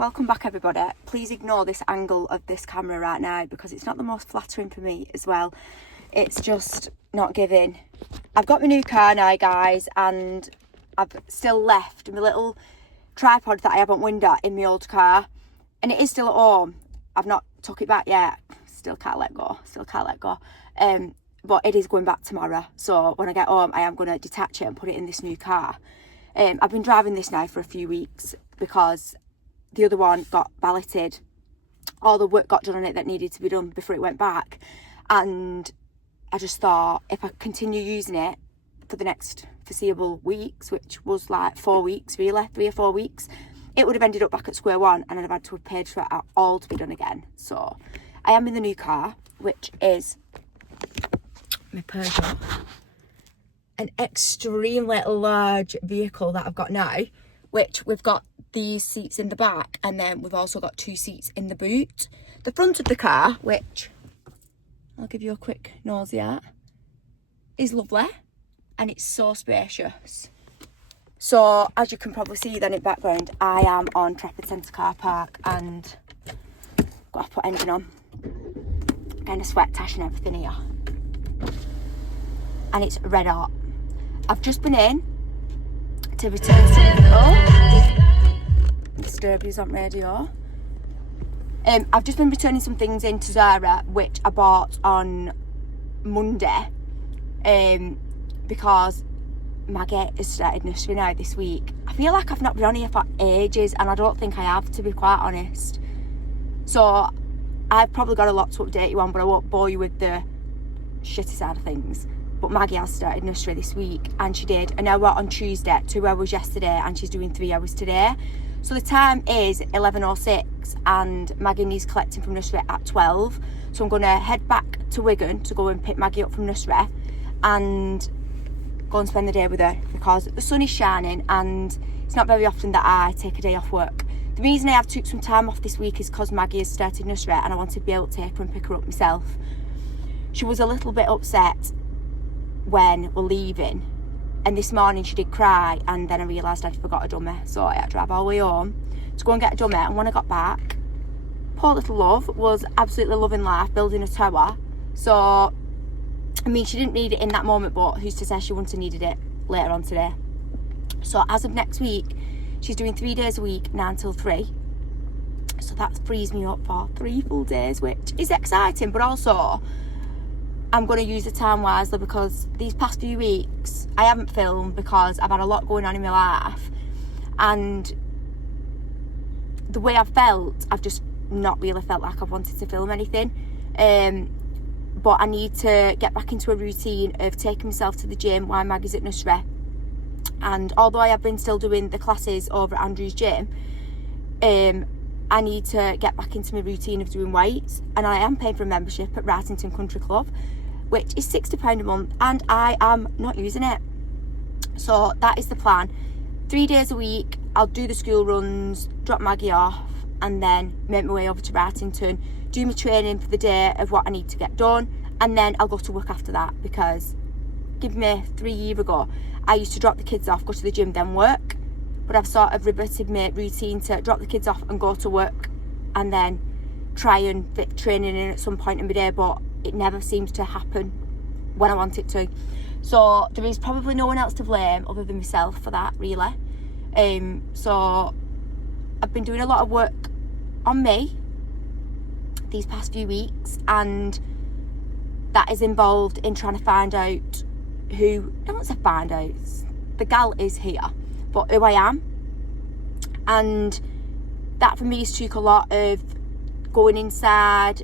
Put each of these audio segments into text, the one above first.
welcome back everybody. Please ignore this angle of this camera right now because it's not the most flattering for me as well. It's just not giving. I've got my new car now, guys, and I've still left my little tripod that I haven't wind at in my old car, and it is still at home. I've not took it back yet. Still can't let go. But it is going back tomorrow, so when I get home I am going to detach it and put it in this new car. I've been driving this now for a few weeks because the other one got balloted. All the work got done on it that needed to be done before it went back, and I just thought if I continue using it for the next foreseeable weeks, which was like 4 weeks really, 3 or 4 weeks, it would have ended up back at square one and I'd have had to have paid for it all to be done again. So I am in the new car, which is my Peugeot, an extremely large vehicle that I've got now, which we've got these seats in the back, and then we've also got 2 seats in the boot. The front of the car, which I'll give you a quick nosy at, is lovely, and it's so spacious. So as you can probably see then in background, I am on Trafford Centre car park and got to put engine on, getting a sweat tash and everything here, and it's red hot. I've just been in to return some Disturbies on radio. I've just been returning some things into Zara which I bought on Monday, because Maggie has started nursery now this week. I feel like I've not been on here for ages, and I don't think I have, to be quite honest. So I've probably got a lot to update you on, but I won't bore you with the shitty side of things. But Maggie has started nursery this week, and she did an hour on Tuesday, 2 hours yesterday, and she's doing 3 hours today. So the time is 11:06 and Maggie needs collecting from nursery at 12. So I'm going to head back to Wigan to go and pick Maggie up from nursery and go and spend the day with her, because the sun is shining and it's not very often that I take a day off work. The reason I have took some time off this week is because Maggie has started nursery and I wanted to be able to take her and pick her up myself. She was a little bit upset when we're leaving, and this morning she did cry, and then I realised I'd forgot a dummy, so I had to drive all the way home to go and get a dummy. And when I got back, poor little love was absolutely loving life, building a tower. So I mean, she didn't need it in that moment, but who's to say she wouldn't have needed it later on today. So as of next week, she's doing 3 days a week, 9 till 3. So that frees me up for 3 full days, which is exciting, but also I'm going to use the time wisely, because these past few weeks I haven't filmed because I've had a lot going on in my life, and the way I've felt, I've just not really felt like I've wanted to film anything. But I need to get back into a routine of taking myself to the gym while Maggie's at nursery. And although I have been still doing the classes over at Andrew's gym, I need to get back into my routine of doing weights, and I am paying for a membership at Wrightington Country Club, which is £60 a month, and I am not using it. So that is the plan. 3 days a week, I'll do the school runs, drop Maggie off, and then make my way over to Wrightington, do my training for the day of what I need to get done, and then I'll go to work after that, because give me 3 years ago, I used to drop the kids off, go to the gym, then work. But I've sort of reverted my routine to drop the kids off and go to work, and then try and fit training in at some point in my day, but it never seems to happen when I want it to. So there is probably no one else to blame other than myself for that, really. So I've been doing a lot of work on me these past few weeks, and that is involved in trying to find out who, I won't say find out, the gal is here, but who I am. And that for me took a lot of going inside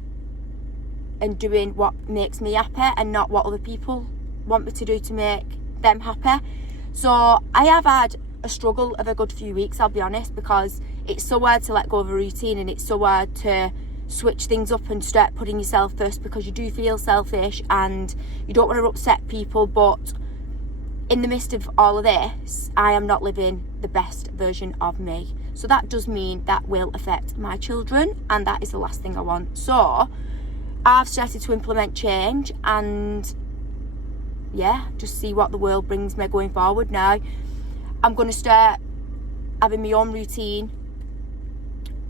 and doing what makes me happy and not what other people want me to do to make them happy. So I have had a struggle of a good few weeks, I'll be honest, because it's so hard to let go of a routine, and it's so hard to switch things up and start putting yourself first, because you do feel selfish and you don't want to upset people. But in the midst of all of this, I am not living the best version of me. So that does mean that will affect my children, and that is the last thing I want. So I've started to implement change, and yeah, just see what the world brings me going forward now. I'm going to start having my own routine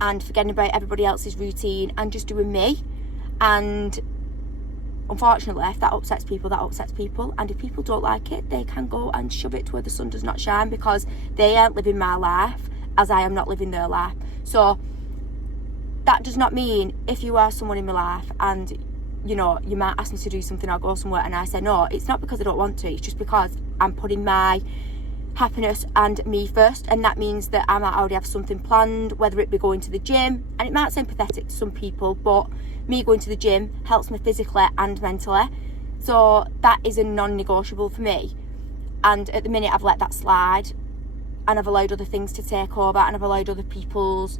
and forgetting about everybody else's routine and just doing me. And unfortunately, if that upsets people, that upsets people. And if people don't like it, they can go and shove it to where the sun does not shine, because they aren't living my life as I am not living their life. So that does not mean if you are someone in my life and, you know, you might ask me to do something or go somewhere and I say no, it's not because I don't want to. It's just because I'm putting my happiness and me first, and that means that I might already have something planned, whether it be going to the gym. And it might sound pathetic to some people, but me going to the gym helps me physically and mentally, so that is a non-negotiable for me. And at the minute I've let that slide, and I've allowed other things to take over, and I've allowed other people's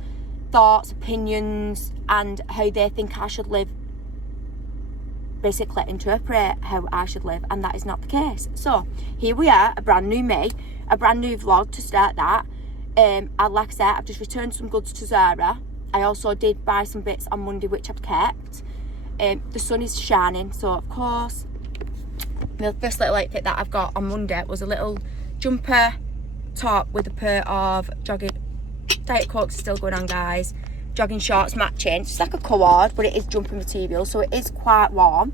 thoughts, opinions, and how they think I should live basically interpret how I should live, and that is not the case. So here we are, a brand new me, a brand new vlog to start that. And like I said, I've just returned some goods to Zara. I also did buy some bits on Monday which I've kept. The sun is shining, so of course the first little outfit that I've got on Monday was a little jumper top with a pair of jogging, Diet Cokes are still going on, guys, jogging shorts matching. It's like a cord, but it is jumping material, so it is quite warm,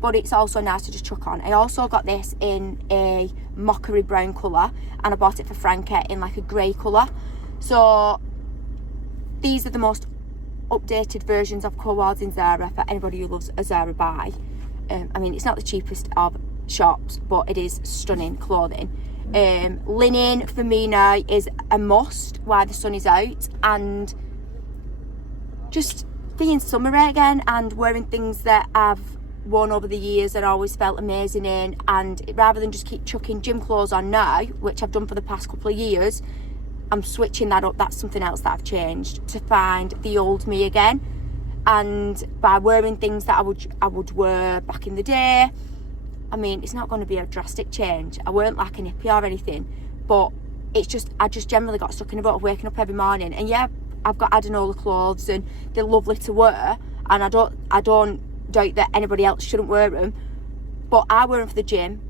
but it's also nice to just chuck on. I also got this in a mockery brown colour, and I bought it for Frankie in like a grey colour. So these are the most updated versions of cords in Zara for anybody who loves a Zara buy. I mean, it's not the cheapest of shops, but it is stunning clothing. Linen for me now is a must while the sun is out, and just being summery again and wearing things that I've worn over the years and always felt amazing in. And rather than just keep chucking gym clothes on now, which I've done for the past couple of years, I'm switching that up. That's something else that I've changed, to find the old me again. And by wearing things that I would wear back in the day, I mean, it's not going to be a drastic change. I weren't like an hippie or anything, but it's just, I just generally got stuck in a boat of waking up every morning. And yeah, I've got Adenola clothes and they're lovely to wear, and I don't doubt that anybody else shouldn't wear them, but I wear them for the gym.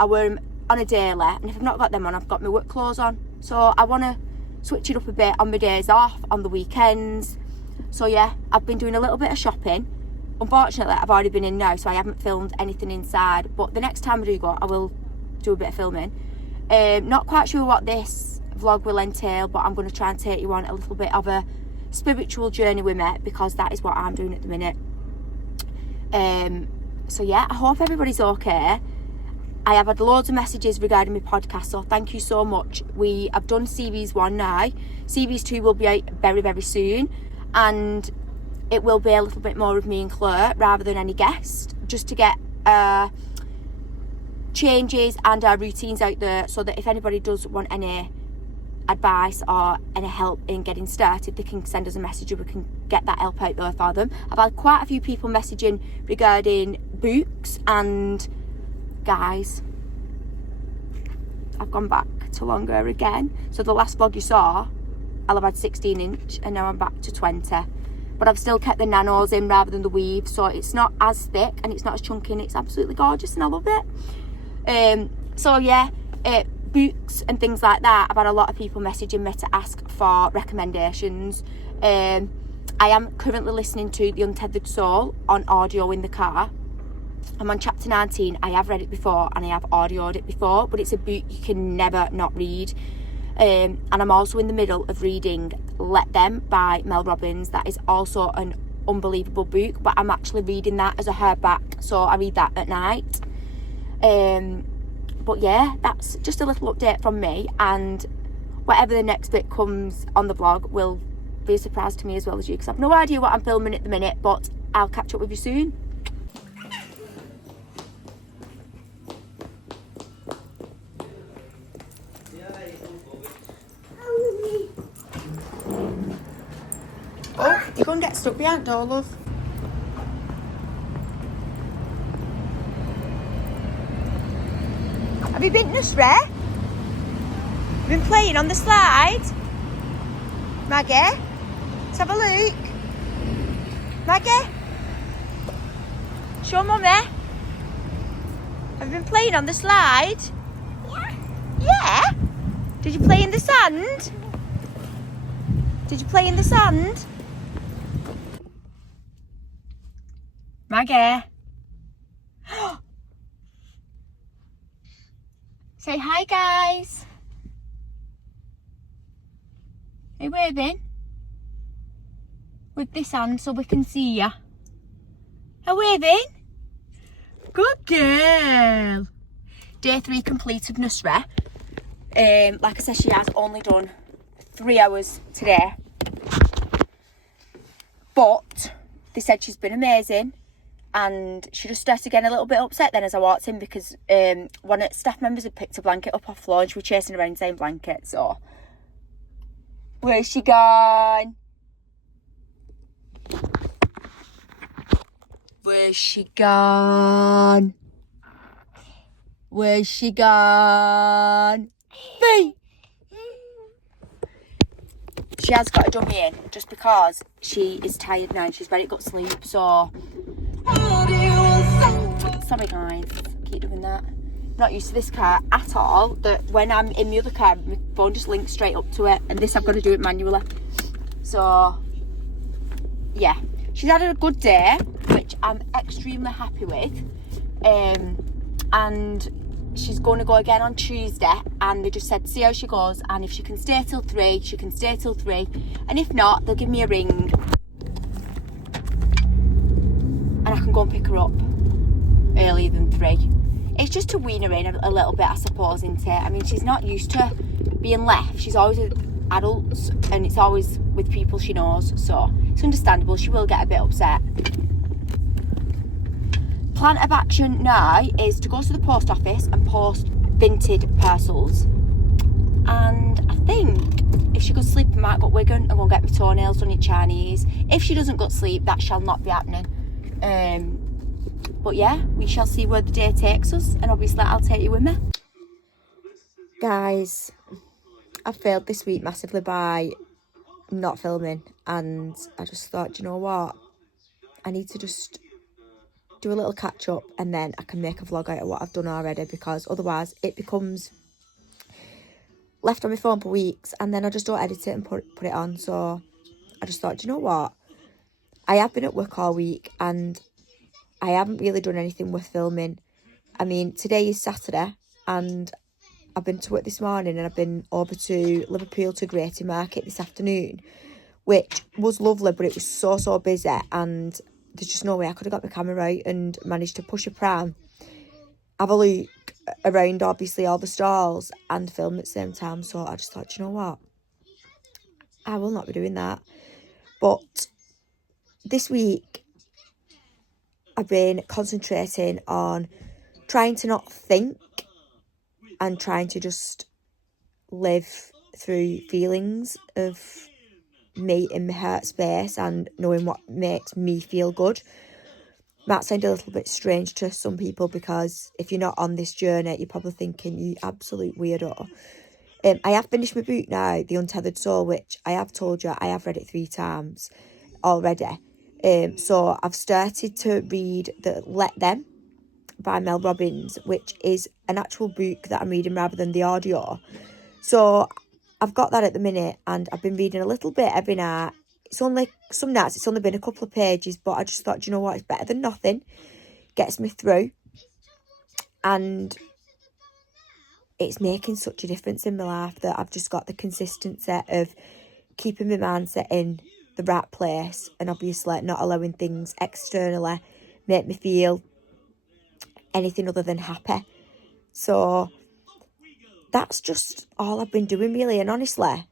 I wear them on a daily, and if I've not got them on, I've got my work clothes on. So I want to switch it up a bit on my days off, on the weekends. So yeah, I've been doing a little bit of shopping. Unfortunately, I've already been in now, so I haven't filmed anything inside, but the next time I do go, I will do a bit of filming. Not quite sure what this vlog will entail, but I'm going to try and take you on a little bit of a spiritual journey with me, because that is what I'm doing at the minute. So yeah, I hope everybody's okay. I have had loads of messages regarding my podcast, so thank you so much. We have done Series 1 now. Series 2 will be out very, very soon, and it will be a little bit more of me and Claire rather than any guest, just to get changes and our routines out there, so that if anybody does want any advice or any help in getting started, they can send us a message and we can get that help out there for them. I've had quite a few people messaging regarding books, and guys, I've gone back to longer again. So the last vlog you saw, I'll have had 16 inch and now I'm back to 20, but I've still kept the nanos in rather than the weave, so it's not as thick and it's not as chunky, and it's absolutely gorgeous and I love it. So yeah, books and things like that, I've had a lot of people messaging me to ask for recommendations. I am currently listening to The Untethered Soul on audio in the car. I'm on chapter 19. I have read it before and I have audioed it before, but it's a book you can never not read. And I'm also in the middle of reading Let Them by Mel Robbins. That is also an unbelievable book, but I'm actually reading that as a hardback, so I read that at night. But yeah, that's just a little update from me, and whatever the next bit comes on the vlog will be a surprise to me as well as you, because I've no idea what I'm filming at the minute, but I'll catch up with you soon. Oh, you're going to get stuck behind door, love. Have you been to Nursery? Have you been playing on the slide? Maggie? Let's have a look. Maggie? Show Mummy. Have you been playing on the slide? Yeah. Yeah? Did you play in the sand? Did you play in the sand? Maggie. Say hi, guys. Are you waving? With this hand so we can see ya. Are you waving? Good girl. Day 3 complete of nursery. Like I said, she has only done 3 hours today. But they said she's been amazing. And she just started getting a little bit upset then as I walked in because one of the staff members had picked a blanket up off the floor and she was chasing around the same blanket. So, where's she gone? Where's she gone? Where's she gone? Hey! She has got a dummy in just because she is tired now and she's very good sleep. So, sorry guys, keep doing that. Not used to this car at all. That when I'm in the other car, my phone just links straight up to it, and this I've got to do it manually. So, yeah. She's had a good day, which I'm extremely happy with. And she's going to go again on Tuesday. And they just said, see how she goes. And if she can stay till 3, she can stay till 3. And if not, they'll give me a ring. And I can go and pick her up earlier than 3. It's just to wean her in a little bit, I suppose, isn't it? I mean, she's not used to being left. She's always with adults. And it's always with people she knows. So it's understandable. She will get a bit upset. Plan of action now is to go to the post office and post vintage parcels. And I think if she goes to sleep, I might go to Wigan and go and get my toenails done in Chinese. If she doesn't go to sleep, that shall not be happening. But yeah, we shall see where the day takes us. And obviously, I'll take you with me. Guys, I failed this week massively by not filming. And I just thought, do you know what? I need to just do a little catch up and then I can make a vlog out of what I've done already, because otherwise it becomes left on my phone for weeks and then I just don't edit it and put it on. So I just thought, do you know what? I have been at work all week and I haven't really done anything with filming. I mean, today is Saturday and I've been to work this morning and I've been over to Liverpool to Greater Market this afternoon, which was lovely, but it was so busy and there's just no way I could have got my camera out and managed to push a pram, have a look around, obviously, all the stalls and film at the same time. So I just thought, you know what? I will not be doing that. But this week, I've been concentrating on trying to not think and trying to just live through feelings of me in my heart space and knowing what makes me feel good. Might sound a little bit strange to some people because if you're not on this journey, you're probably thinking, you absolute weirdo. I have finished my book now, The Untethered Soul, which I have told you I have read it 3 times already. So I've started to read the Let Them by Mel Robbins, which is an actual book that I'm reading rather than the audio. So I've got that at the minute and I've been reading a little bit every night. It's only, some nights it's only been a couple of pages, but I just thought, do you know what, it's better than nothing. Gets me through. And it's making such a difference in my life that I've just got the consistency of keeping my mindset in the right place and obviously not allowing things externally make me feel anything other than happy. So that's just all I've been doing really, and honestly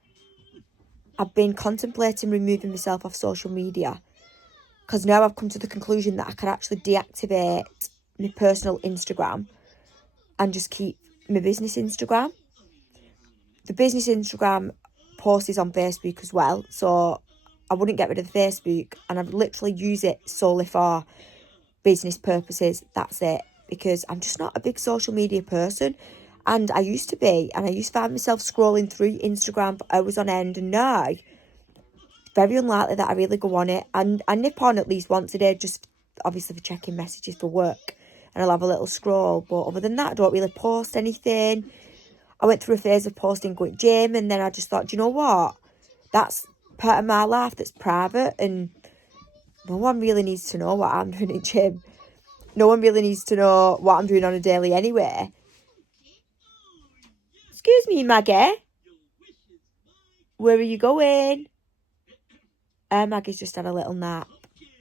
I've been contemplating removing myself off social media because now I've come to the conclusion that I could actually deactivate my personal Instagram and just keep my business Instagram. The business Instagram post is on Facebook as well, so I wouldn't get rid of the Facebook and I'd literally use it solely for business purposes. That's it, because I'm just not a big social media person. And I used to be, and I used to find myself scrolling through Instagram for hours on end. And now, very unlikely that I really go on it. And I nip on at least once a day, just obviously for checking messages for work. And I'll have a little scroll. But other than that, I don't really post anything. I went through a phase of posting going to gym. And then I just thought, do you know what? That's part of my life that's private, and no one really needs to know what I'm doing in gym. No one really needs to know what I'm doing on a daily anyway. Excuse me, Maggie. Where are you going? Maggie's just had a little nap,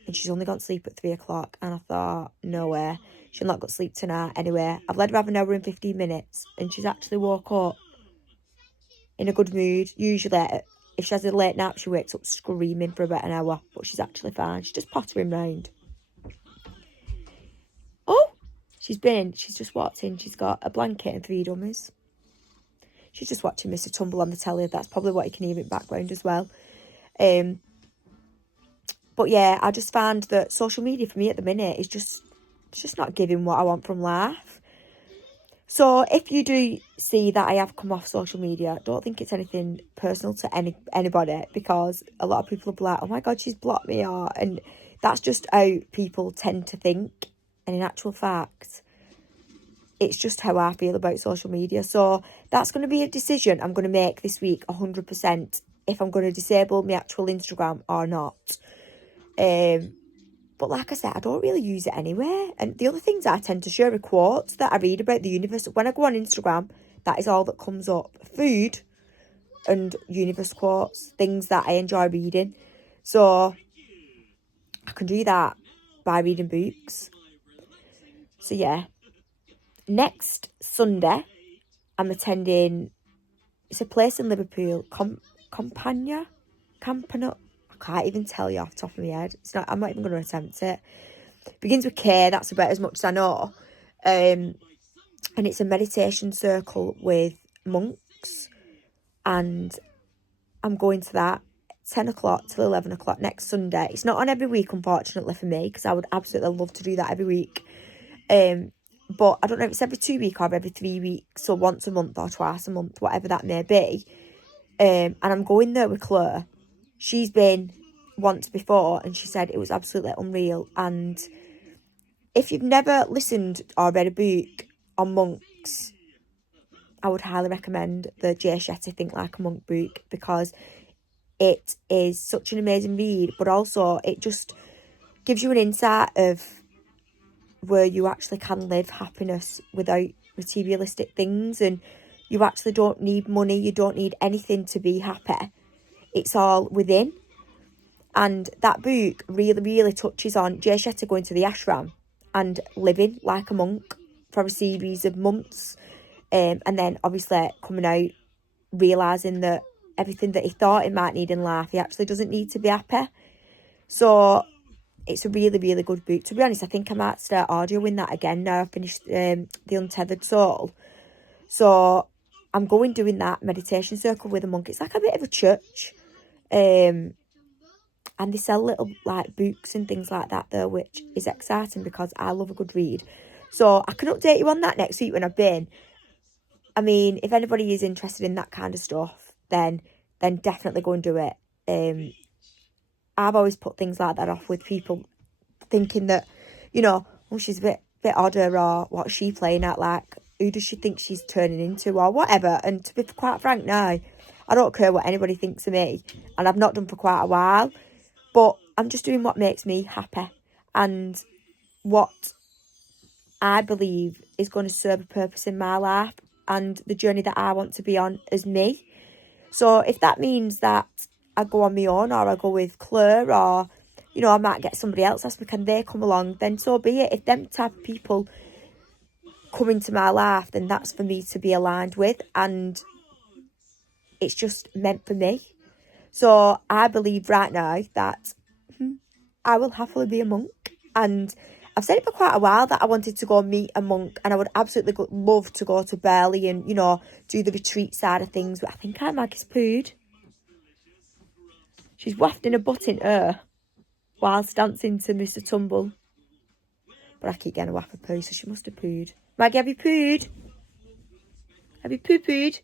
and she's only gone to sleep at 3 o'clock, and I thought, no way, she'll not go to sleep tonight. Anyway, I've let her have an hour and 15 minutes, and she's actually woke up in a good mood. Usually, if she has a late nap, she wakes up screaming for about an hour, but she's actually fine. She's just pottering round. Oh, she's just walked in. She's got a blanket and 3 dummies. She's just watching Mr. Tumble on the telly. That's probably what you can hear in the background as well. But yeah, I just found that social media for me at the minute is it's just not giving what I want from life. So if you do see that I have come off social media, don't think it's anything personal to anybody, because a lot of people will be like, oh my God, she's blocked me, and that's just how people tend to think. And in actual fact, it's just how I feel about social media. So that's going to be a decision I'm going to make this week, 100%, if I'm going to disable my actual Instagram or not. But like I said, I don't really use it anyway. And the other things I tend to share are quotes that I read about the universe. When I go on Instagram, that is all that comes up. Food and universe quotes, things that I enjoy reading. So I can do that by reading books. So yeah. Next Sunday, I'm attending, it's a place in Liverpool, Campania? I can't even tell you off the top of my head. I'm not even going to attempt it. Begins with K, that's about as much as I know. And it's a meditation circle with monks. And I'm going to that 10 o'clock till 11 o'clock next Sunday. It's not on every week, unfortunately, for me, because I would absolutely love to do that every week. But I don't know if it's every 2 weeks or every 3 weeks, so once a month or twice a month, whatever that may be. And I'm going there with Claire. She's been once before, and she said it was absolutely unreal. And if you've never listened or read a book on monks, I would highly recommend the Jay Shetty Think Like a Monk book, because it is such an amazing read, but also it just gives you an insight of where you actually can live happiness without materialistic things, and you actually don't need money, you don't need anything to be happy. It's all within. And that book really, really touches on Jay Shetty going to the ashram and living like a monk for a series of months. And then obviously coming out, realising that everything that he thought he might need in life, he actually doesn't need to be happy. So it's a really, really good book. To be honest, I think I might start audioing that again now I've finished The Untethered Soul. So I'm doing that meditation circle with a monk. It's like a bit of a church. And they sell little like books and things like that there, which is exciting because I love a good read. So I can update you on that next week when I've been. I mean, if anybody is interested in that kind of stuff, then definitely go and do it. I've always put things like that off with people thinking that, oh, she's a bit odder, or what's she playing at, like, who does she think she's turning into, or whatever. And to be quite frank now, I don't care what anybody thinks of me, and I've not done for quite a while, but I'm just doing what makes me happy and what I believe is going to serve a purpose in my life and the journey that I want to be on as me. So if that means that I go on my own, or I go with Claire, or, I might get somebody else, ask me, can they come along, then so be it. If them type of people come into my life, then that's for me to be aligned with, and it's just meant for me. So I believe right now that I will happily be a monk. And I've said it for quite a while that I wanted to go meet a monk, and I would absolutely love to go to Burley and, do the retreat side of things. But I think Maggie's pooed. She's wafting a butt in her whilst dancing to Mr. Tumble. But I keep getting a waff of poo, so she must have pooed. Maggie, have you pooed? Have you poo-pooed?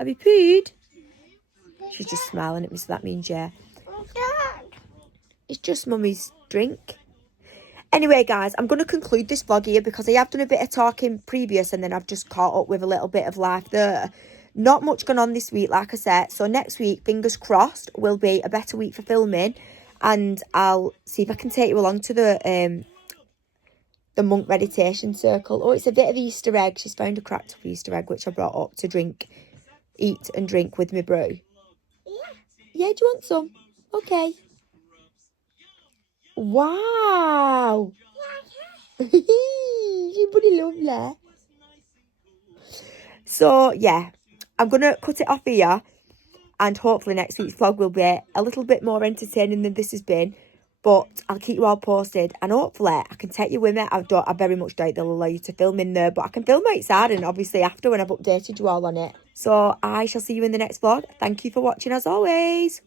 Have you pooed? She's just smiling at me, so that means yeah. It's just Mummy's drink. Anyway, guys, I'm going to conclude this vlog here because I have done a bit of talking previous, and then I've just caught up with a little bit of life there. Not much going on this week, like I said. So next week, fingers crossed, will be a better week for filming. And I'll see if I can take you along to the monk meditation circle. Oh, it's a bit of Easter egg. She's found a cracked up Easter egg, which I brought up to eat and drink with my brew. Yeah, do you want some? Okay. Wow. You're pretty lovely. So, yeah, I'm going to cut it off here. And hopefully next week's vlog will be a little bit more entertaining than this has been. But I'll keep you all posted. And hopefully I can take you with me. I very much doubt they'll allow you to film in there. But I can film outside and obviously after when I've updated you all on it. So I shall see you in the next vlog. Thank you for watching as always.